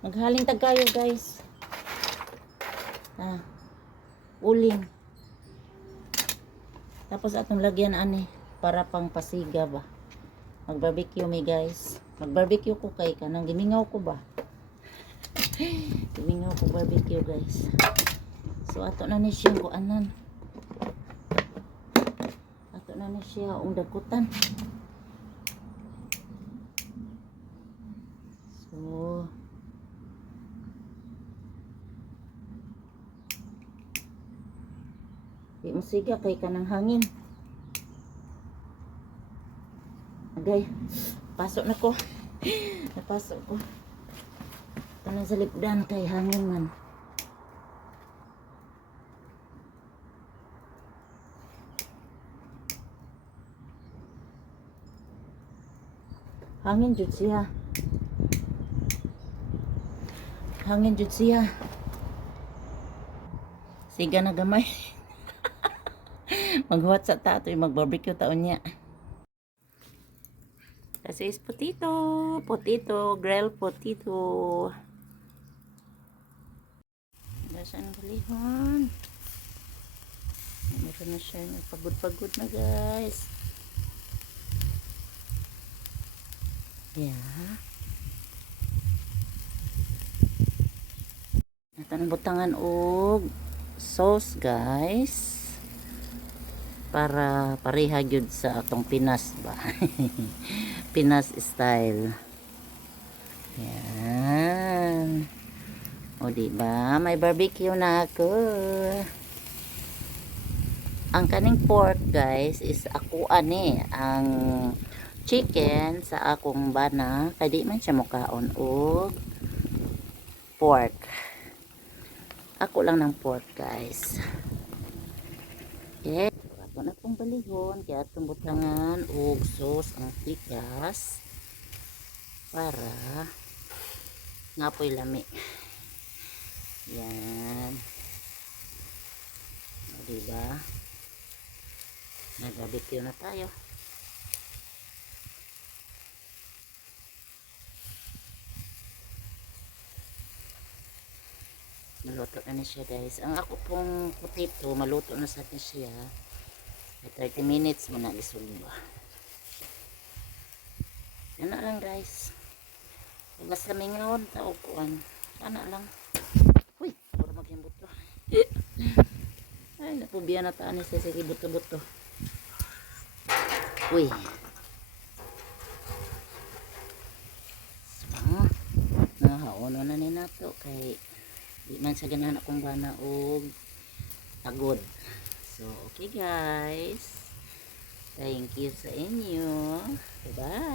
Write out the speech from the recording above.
Maghaling tag kayo guys. Uling. Tapos atong lagyan ani para pang pasiga ba. Mag-barbecue mi guys. Mag-barbecue ko kay kanang gimingaw ko ba. Gimingaw ko barbecue guys. So ato na ni siya kuanan. Ato na ni siya dakutan. So di mo siga kay kanang hangin. Agay, pasok na ko. Napasok ko. Kanang sa lipdan kay hangin man. Hangin jud siya. Hangin jud siya. Siga na gamay. Maghuwat sa ta ito mag-barbecue taon niya. Kasi is potato, grilled potato. Dasan ang balihon. Meron na siya, pagod-pagod na guys. Yeah. Ito na butangan og sauce guys. Para pareha gyud sa atong Pinas ba. Pinas style. Yan. O diba, may barbecue na ako. Ang kaning pork guys is ako ani ang chicken sa akong bana kay di man siya mukaon og pork. Ako lang ng pork guys. Okay. Ato na pong balihon kaya atong butangan og sauce ang tikas para ngapoy lami. Yan. O diba? Nag-barbecue na tayo. Maluto na siya guys. Ang ako pong potato maluto na sa atin siya. 30 minutes mo na isulba. Yan na lang guys. Basta mingawon tao kuan. Ana lang. Uy, puro maghimbot to. Ay, napubiya na taan siya sige buto-buto. Uy. So, nahaono na ni nato kay di man sa ganahan akong bana og tagod. So, okay guys. Thank you sa inyo. Bye-bye.